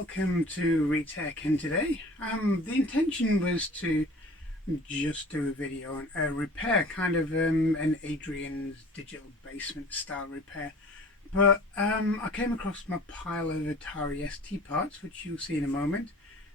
welcome to Retech, and today the intention was to just do a video on a repair, kind of an Adrian's digital basement style repair, but I came across my pile of Atari ST parts, which you'll see in a moment,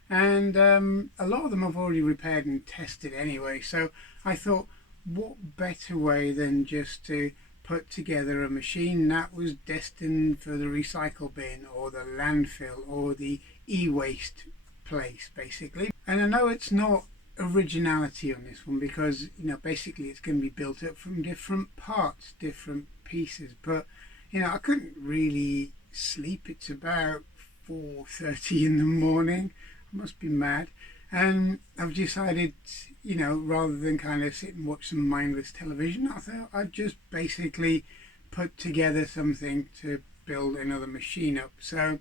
and a lot of them I've already repaired and tested anyway, so I thought what better way than just to put together a machine that was destined for the recycle bin or the landfill or the e-waste place, basically. And I know it's not originality on this one because, you know, basically it's going to be built up from different parts, different pieces, but you know, I couldn't really sleep. It's about 4:30 in the morning. I must be mad. And I've decided, you know, rather than kind of sit and watch some mindless television, I thought I'd just basically put together something to build another machine up. So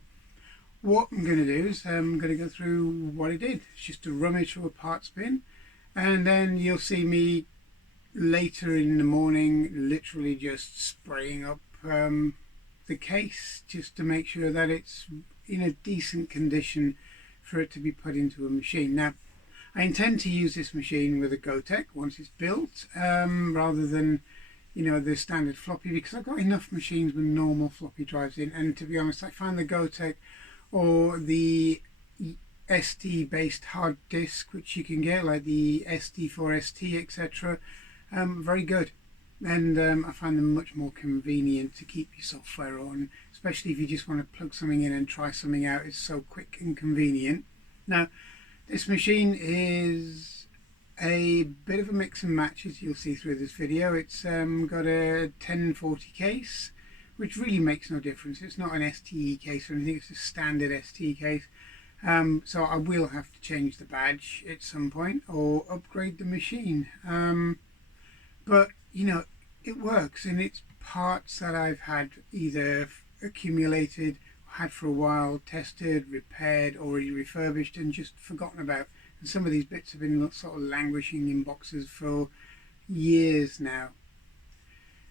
what I'm going to do is I'm going to go through what I did. It's just a rummage through a parts bin, and then you'll see me later in the morning literally just spraying up the case just to make sure that it's in a decent condition for it to be put into a machine. Now, I intend to use this machine with a Gotek once it's built, rather than, you know, the standard floppy, because I've got enough machines with normal floppy drives in, and to be honest, I find the Gotek or the SD based hard disk, which you can get, like the SD4ST, etc., very good. And I find them much more convenient to keep your software on, especially if you just want to plug something in and try something out. It's so quick and convenient. Now, this machine is a bit of a mix and match, as you'll see through this video. It's got a 1040 case, which really makes no difference. It's not an STE case or anything, it's a standard STE case. So I will have to change the badge at some point or upgrade the machine. But you know, it works, and it's parts that I've had either accumulated, had for a while, tested, repaired, already refurbished, and just forgotten about. And some of these bits have been sort of languishing in boxes for years now.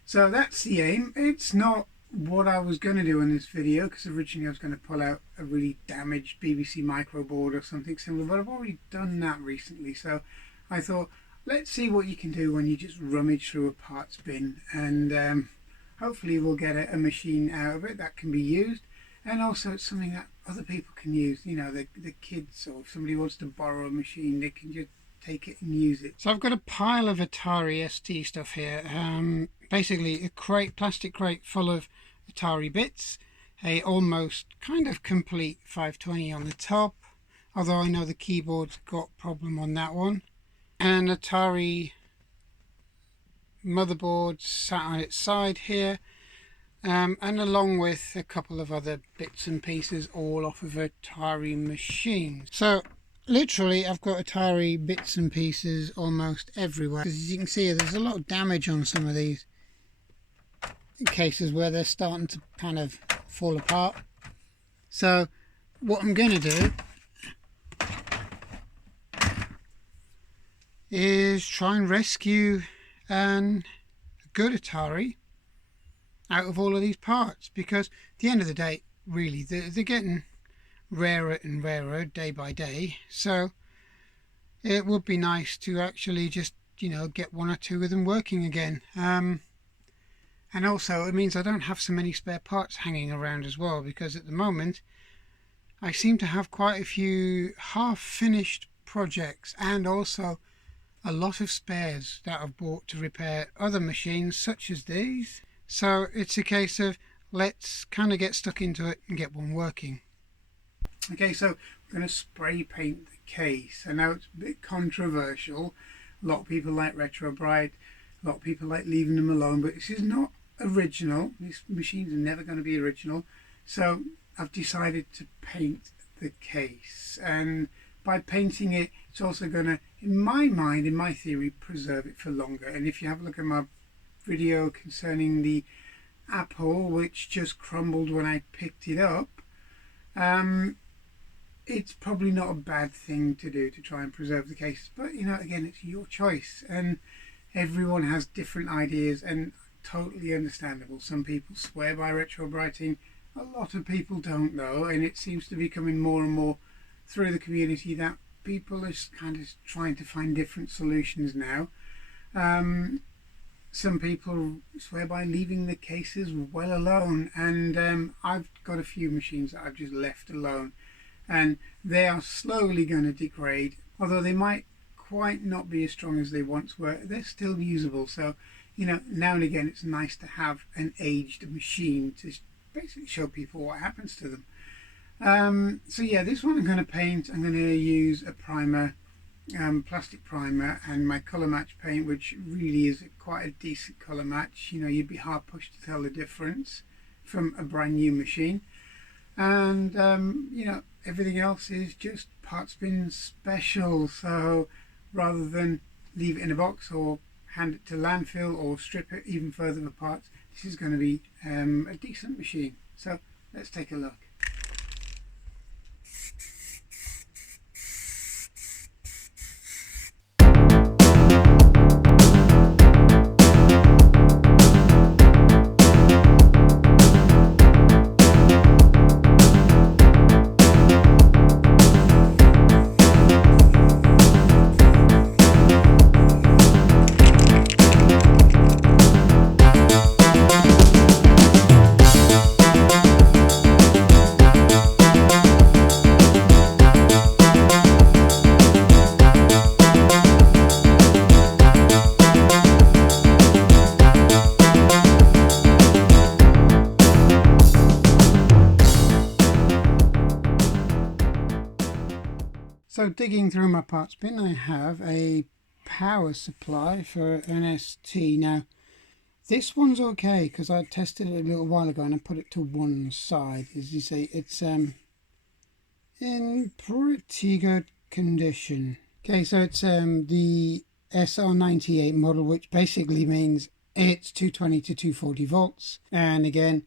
So that's the aim. It's not what I was going to do in this video, because originally I was going to pull out a really damaged BBC micro board or something similar, but I've already done that recently, so I thought, let's see what you can do when you just rummage through a parts bin, and hopefully we'll get a machine out of it that can be used, and also it's something that other people can use. You know, the kids, or if somebody wants to borrow a machine, they can just take it and use it. So I've got a pile of Atari ST stuff here, basically a crate, plastic crate full of Atari bits, a almost kind of complete 520 on the top, although I know the keyboard's got a problem on that one. An Atari motherboard sat on its side here, and along with a couple of other bits and pieces, all off of Atari machines. So literally I've got Atari bits and pieces almost everywhere. As you can see, there's a lot of damage on some of these cases where they're starting to kind of fall apart. So what I'm going to do is try and rescue a good Atari out of all of these parts, because at the end of the day, really, they're getting rarer and rarer day by day, so it would be nice to actually just, you know, get one or two of them working again. And also it means I don't have so many spare parts hanging around as well, because at the moment I seem to have quite a few half-finished projects, and also a lot of spares that I've bought to repair other machines such as these. So it's a case of let's kind of get stuck into it and get one working. Okay, so we're going to spray paint the case. I know it's a bit controversial. A lot of people like retro bright, a lot of people like leaving them alone, but this is not original. These machines are never going to be original. So I've decided to paint the case, and by painting it, it's also going to, in my mind, in my theory, preserve it for longer. And if you have a look at my video concerning the apple, which just crumbled when I picked it up, it's probably not a bad thing to do to try and preserve the case. But, you know, again, it's your choice, and everyone has different ideas, and totally understandable. Some people swear by retro brighting, a lot of people don't know, and it seems to be coming more and more through the community that people are kind of trying to find different solutions now. Some people swear by leaving the cases well alone, and I've got a few machines that I've just left alone, and they are slowly going to degrade. Although they might quite not be as strong as they once were, they're still usable. So, you know, now and again it's nice to have an aged machine to basically show people what happens to them. So yeah, this one I'm going to paint. I'm going to use a primer, plastic primer, and my colour match paint, which really is quite a decent colour match. You know, you'd be hard pushed to tell the difference from a brand new machine. And you know, everything else is just parts bin special. So rather than leave it in a box or hand it to landfill or strip it even further for parts, this is going to be a decent machine. So let's take a look. So digging through my parts bin, I have a power supply for an ST. Now this one's okay because I tested it a little while ago and I put it to one side. As you see, it's in pretty good condition. Okay, so it's the SR98 model, which basically means it's 220 to 240 volts, and again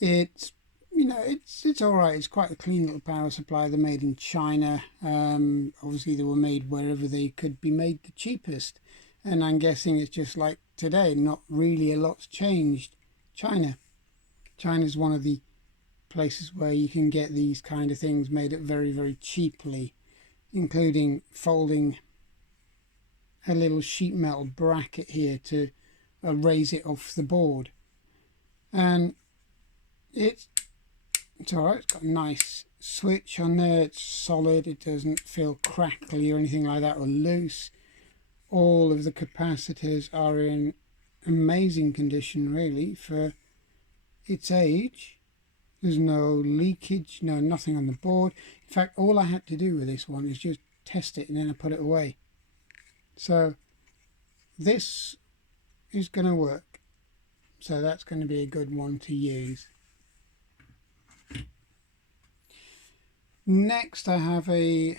it's, you know, it's all right. It's quite a clean little power supply. They're made in China. Obviously they were made wherever they could be made the cheapest, and I'm guessing it's just like today, not really a lot's changed. China's one of the places where you can get these kind of things made up very, very cheaply, including folding a little sheet metal bracket here to raise it off the board. And it's alright. It's got a nice switch on there. It's solid. It doesn't feel crackly or anything like that, or loose. All of the capacitors are in amazing condition really for its age. There's no leakage, nothing on the board. In fact, all I had to do with this one is just test it and then I put it away. So this is going to work. So that's going to be a good one to use. Next I have a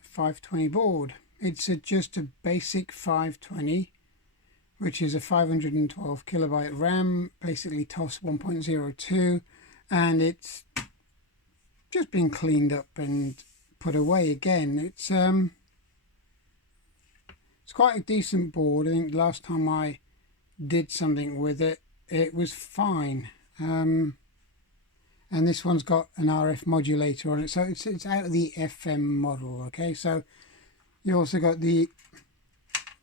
520 board. It's just a basic 520, which is a 512 kilobyte RAM, basically TOS 1.02, and it's just been cleaned up and put away again. It's quite a decent board. I think last time I did something with it, it was fine. And this one's got an RF modulator on it, so it's out of the FM model. Okay, so you also got the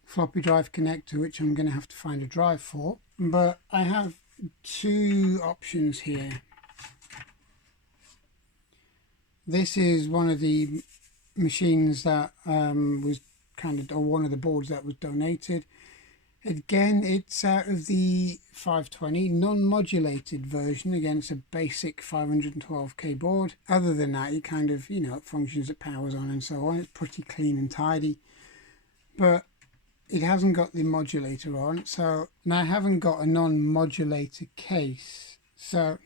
floppy drive connector, which I'm going to have to find a drive for, but I have two options here. This is one of the machines that was or one of the boards that was donated. Again, it's out of the 520 non-modulated version. Again, it's a basic 512k board. Other than that, it kind of, you know, it functions, it powers on and so on. It's pretty clean and tidy, but it hasn't got the modulator on. So, and I haven't got a non-modulator case, so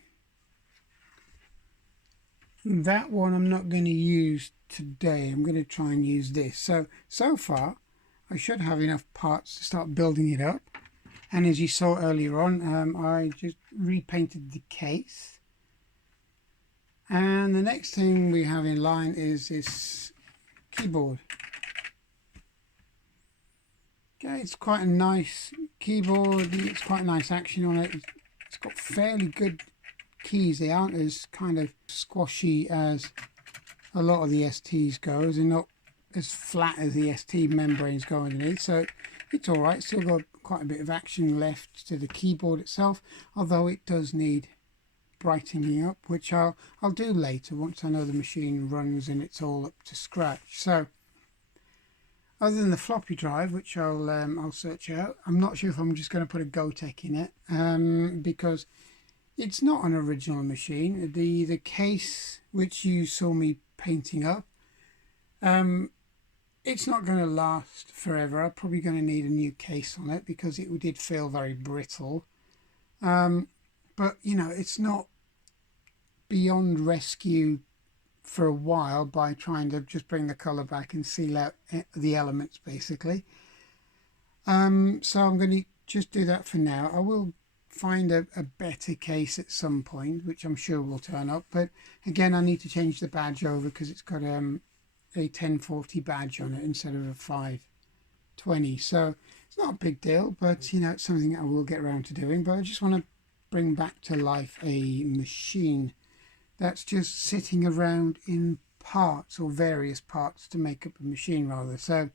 that one I'm not going to use today. I'm going to try and use this. So far I should have enough parts to start building it up. And as you saw earlier on, I just repainted the case. And the next thing we have in line is this keyboard. Okay, it's quite a nice keyboard. It's quite a nice action on it. It's got fairly good keys, they aren't as kind of squashy as a lot of the STs goes. They're not as flat as the ST membranes go underneath, so it's alright. Still got quite a bit of action left to the keyboard itself, although it does need brightening up, which I'll do later once I know the machine runs and it's all up to scratch. So other than the floppy drive, which I'll search out, I'm not sure if I'm just going to put a Gotek in it, because it's not an original machine. The case which you saw me painting up, it's not going to last forever. I'm probably going to need a new case on it because it did feel very brittle. But you know, it's not beyond rescue for a while by trying to just bring the colour back and seal out the elements basically. So I'm going to just do that for now. I will find a better case at some point, which I'm sure will turn up, but again I need to change the badge over because it's got a 1040 badge on it instead of a 520, so it's not a big deal, but you know, it's something that I will get around to doing. But I just want to bring back to life a machine that's just sitting around in parts, or various parts to make up a machine rather. So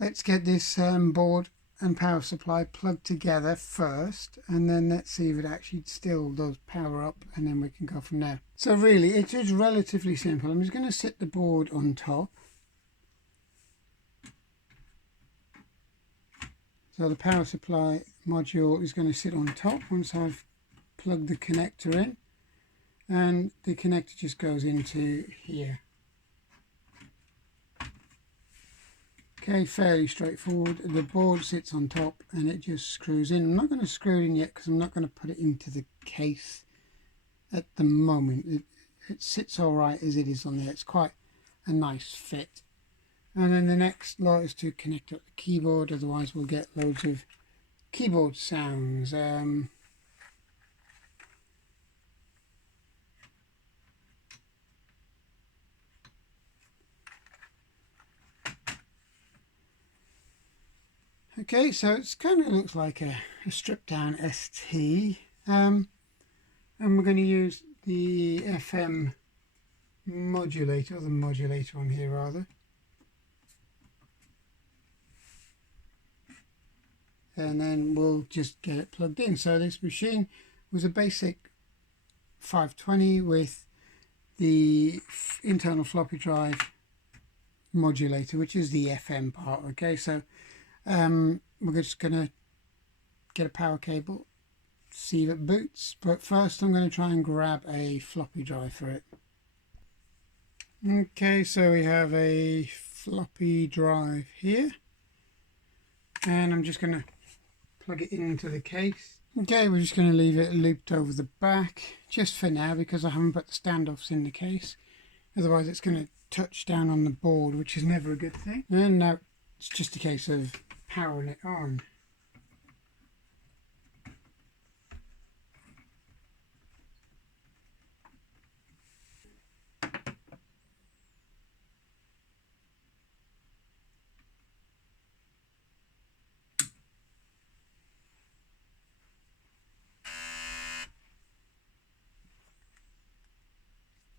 let's get this board and power supply plugged together first, and then let's see if it actually still does power up, and then we can go from there. So really it is relatively simple. I'm just going to sit the board on top. So the power supply module is going to sit on top once I've plugged the connector in, and the connector just goes into here. Okay, fairly straightforward. The board sits on top and it just screws in. I'm not going to screw it in yet because I'm not going to put it into the case at the moment. It sits all right as it is on there. It's quite a nice fit. And then the next lot is to connect up the keyboard, otherwise we'll get loads of keyboard sounds. Okay, so it's kind of looks like a stripped down ST, and we're going to use the FM modulator, or the modulator on here rather. And then we'll just get it plugged in. So this machine was a basic 520 with the internal floppy drive modulator, which is the FM part. Okay, so we're just going to get a power cable, see if it boots, but first I'm going to try and grab a floppy drive for it. Okay, so we have a floppy drive here, and I'm just going to plug it into the case. Okay, we're just going to leave it looped over the back just for now because I haven't put the standoffs in the case, otherwise it's going to touch down on the board, which is never a good thing. And now it's just a case of powering it on.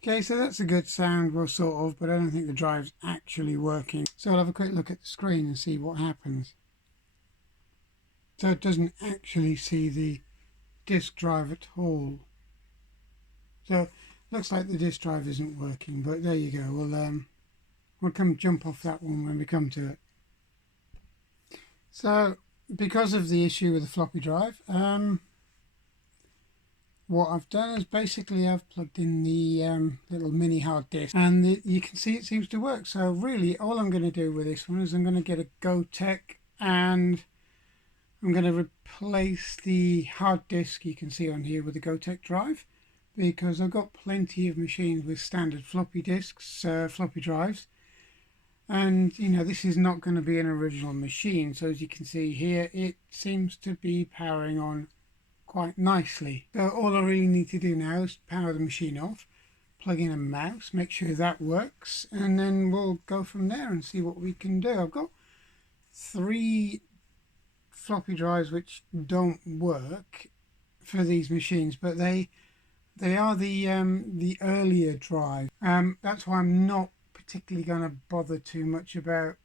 Okay, so that's a good sound, well, sort of, but I don't think the drive's actually working. So I'll have a quick look at the screen and see what happens. So it doesn't actually see the disk drive at all. So looks like the disk drive isn't working, but there you go. We'll come jump off that one when we come to it. So because of the issue with the floppy drive, what I've done is basically I've plugged in the little mini hard disk, and you can see it seems to work. So really all I'm going to do with this one is I'm going to get a Gotek, and I'm going to replace the hard disk you can see on here with the Gotek drive, because I've got plenty of machines with standard floppy disks, floppy drives, and you know, this is not going to be an original machine. So as you can see here, it seems to be powering on quite nicely. So all I really need to do now is power the machine off, plug in a mouse, make sure that works, and then we'll go from there and see what we can do. I've got 3 floppy drives which don't work, for these machines, but they are the earlier drive. That's why I'm not particularly going to bother too much about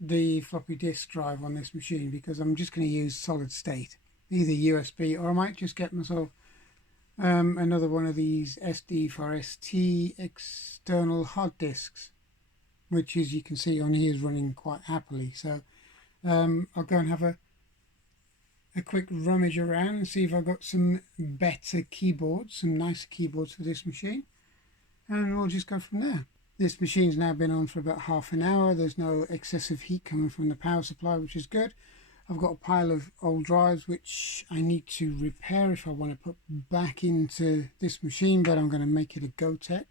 the floppy disk drive on this machine, because I'm just going to use solid state, either USB, or I might just get myself another one of these SD4ST external hard disks, which, as you can see on here, is running quite happily. So I'll go and have a quick rummage around and see if I've got some better keyboards, some nicer keyboards for this machine, and we'll just go from there. This machine's now been on for about half an hour. There's no excessive heat coming from the power supply, which is good. I've got a pile of old drives which I need to repair if I want to put back into this machine, but I'm going to make it a GoTech.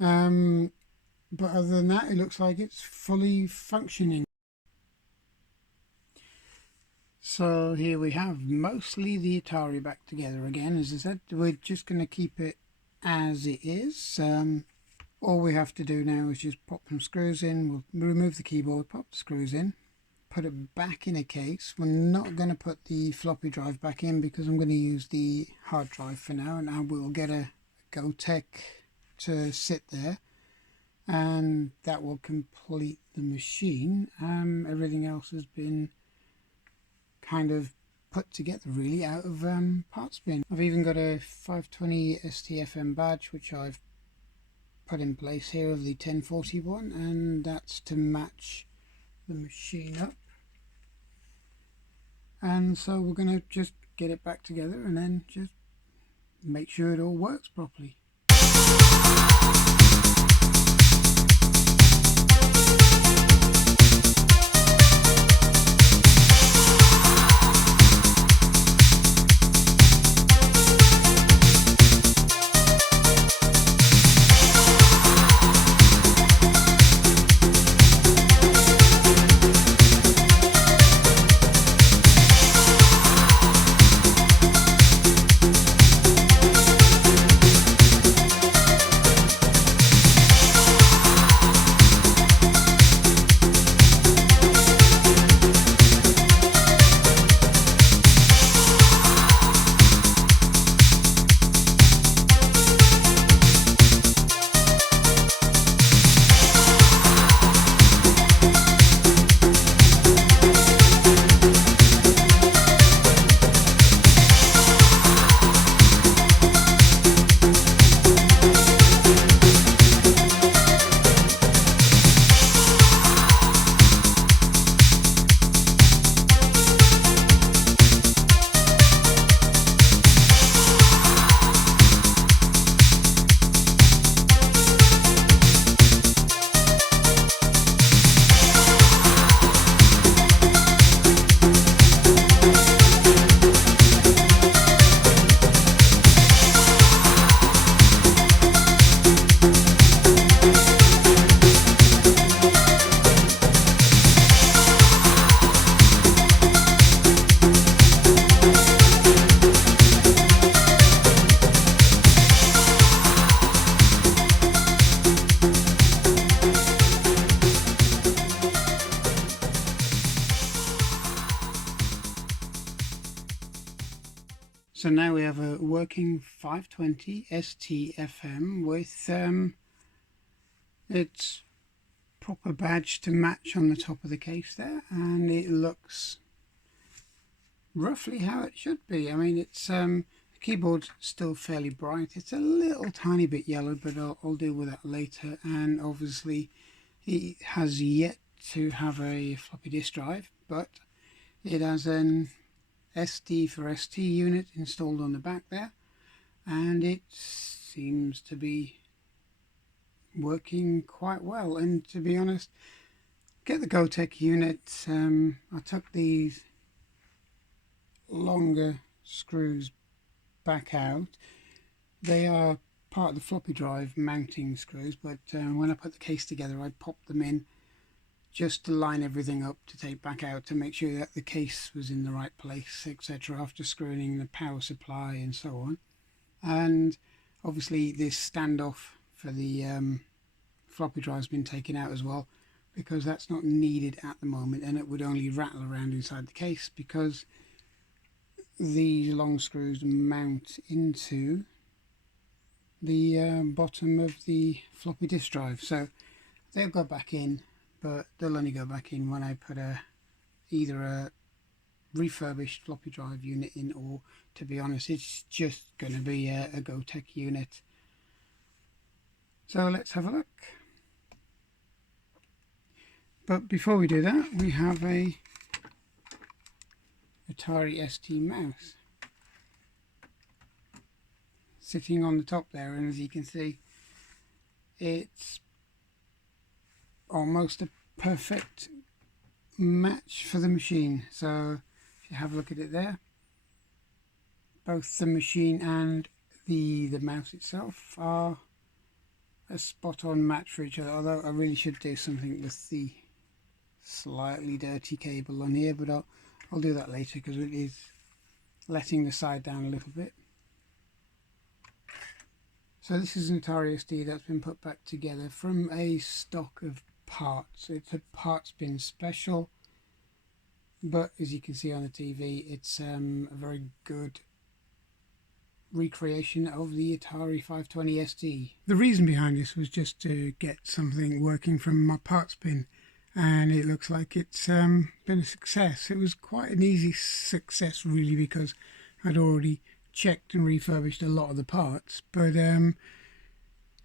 But other than that, it looks like it's fully functioning. So here we have mostly the Atari back together again. As I said, we're just going to keep it as it is. All we have to do now is just pop some screws in. We'll remove the keyboard, pop the screws in, put it back in a case. We're not going to put the floppy drive back in because I'm going to use the hard drive for now, and I will get a GoTech to sit there, and that will complete the machine. Everything else has been kind of put together really out of parts bin. I've even got a 520 STFM badge which I've put in place here of the 1041, and that's to match the machine up. And so we're going to just get it back together and then just make sure it all works properly. So now we have a working 520 STFM with its proper badge to match on the top of the case there, and it looks roughly how it should be. I mean, it's the keyboard's still fairly bright. It's a little tiny bit yellow, but I'll deal with that later. And obviously it has yet to have a floppy disk drive, but it has an SD4ST unit installed on the back there, and it seems to be working quite well. And to be honest, get the GoTech unit. I took these longer screws back out. They are part of the floppy drive mounting screws, but when I put the case together, I popped them in just to line everything up to take back out, to make sure that the case was in the right place, etc., after screwing in the power supply and so on. And obviously this standoff for the floppy drive has been taken out as well, because that's not needed at the moment, and it would only rattle around inside the case, because these long screws mount into the bottom of the floppy disk drive, so they'll go back in, but they'll only go back in when I put either a refurbished floppy drive unit in, or to be honest it's just going to be a GoTech unit. So let's have a look. But before we do that, we have a Atari St Mouse sitting on the top there, and as you can see it's almost a perfect match for the machine. So if you have a look at it there, both the machine and the mouse itself are a spot-on match for each other, although I really should do something with the slightly dirty cable on here, but I'll do that later because it is letting the side down a little bit. So this is an Atari ST that's been put back together from a stock of parts. It's a parts bin special, but as you can see on the TV, it's a very good recreation of the Atari 520 ST. The reason behind this was just to get something working from my parts bin, and it looks like it's been a success. It was quite an easy success really, because I'd already checked and refurbished a lot of the parts. But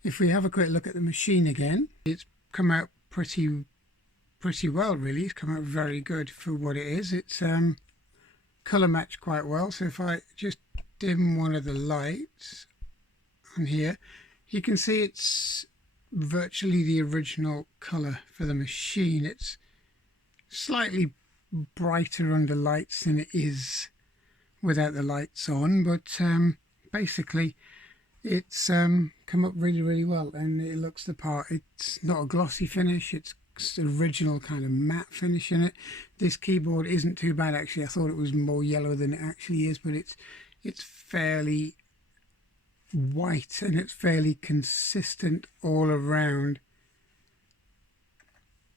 if we have a quick look at the machine again, it's come out pretty well really. It's come out very good for what it is. It's colour matched quite well. So if I just dim one of the lights on here, you can see it's virtually the original colour for the machine. It's slightly brighter under lights than it is without the lights on, but basically it's come up really well, and it looks the part. It's not a glossy finish, it's original kind of matte finish in it. This keyboard isn't too bad actually. I thought it was more yellow than it actually is, but it's fairly white and it's fairly consistent all around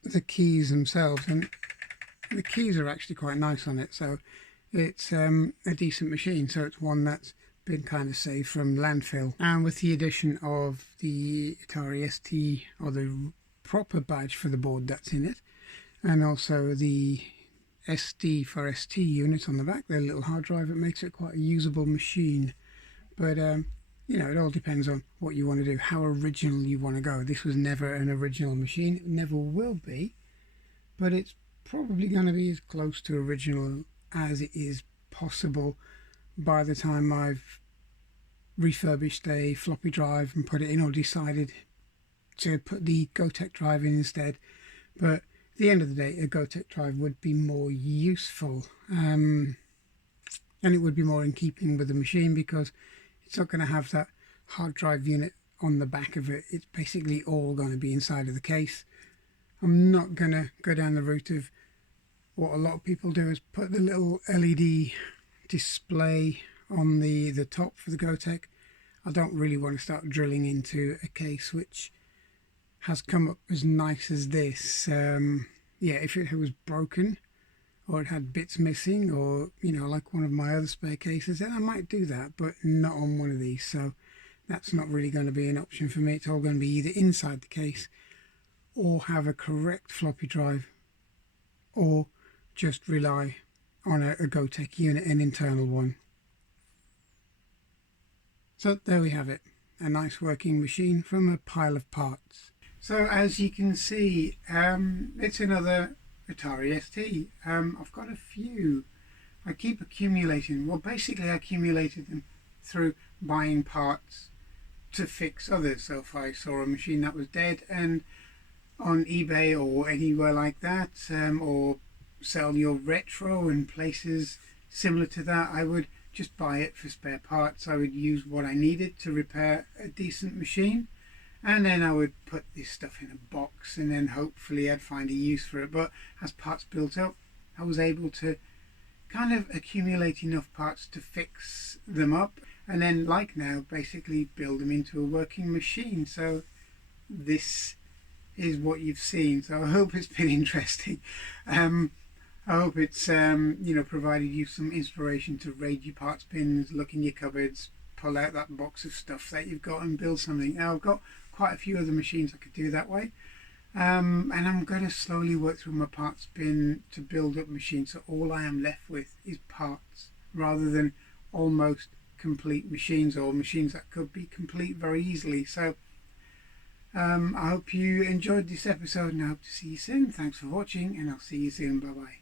the keys themselves, and the keys are actually quite nice on it. So it's a decent machine. So it's one that's been kind of saved from landfill, and with the addition of the Atari ST, or the proper badge for the board that's in it, and also the SD for ST unit on the back, their little hard drive, it makes it quite a usable machine. But you know, it all depends on what you want to do, how original you want to go. This was never an original machine, it never will be, but it's probably going to be as close to original as it is possible by the time I've refurbished a floppy drive and put it in, or decided to put the GoTech drive in instead. But at the end of the day, a GoTech drive would be more useful, and it would be more in keeping with the machine, because it's not going to have that hard drive unit on the back of it. It's basically all going to be inside of the case. I'm not going to go down the route of what a lot of people do, is put the little LED display on the top for the GoTech. I don't really want to start drilling into a case which has come up as nice as this. Yeah, if it was broken or it had bits missing, or you know, like one of my other spare cases, then I might do that, but not on one of these. So that's not really going to be an option for me. It's all going to be either inside the case, or have a correct floppy drive, or just rely on a GoTech unit, an internal one. So there we have it, a nice working machine from a pile of parts. So as you can see, it's another Atari ST. I've got a few. I keep accumulating. Well, basically I accumulated them through buying parts to fix others. So if I saw a machine that was dead, and on eBay or anywhere like that, or Sell Your Retro and places similar to that, I would just buy it for spare parts. I would use what I needed to repair a decent machine, and then I would put this stuff in a box, and then hopefully I'd find a use for it. But as parts built up, I was able to kind of accumulate enough parts to fix them up, and then, like now, basically build them into a working machine. So this is what you've seen. So I hope it's been interesting. I hope it's provided you some inspiration to raid your parts bins, look in your cupboards, pull out that box of stuff that you've got and build something. Now I've got quite a few other machines I could do that way. And I'm going to slowly work through my parts bin to build up machines, so all I am left with is parts rather than almost complete machines, or machines that could be complete very easily. So I hope you enjoyed this episode, and I hope to see you soon. Thanks for watching, and I'll see you soon. Bye bye.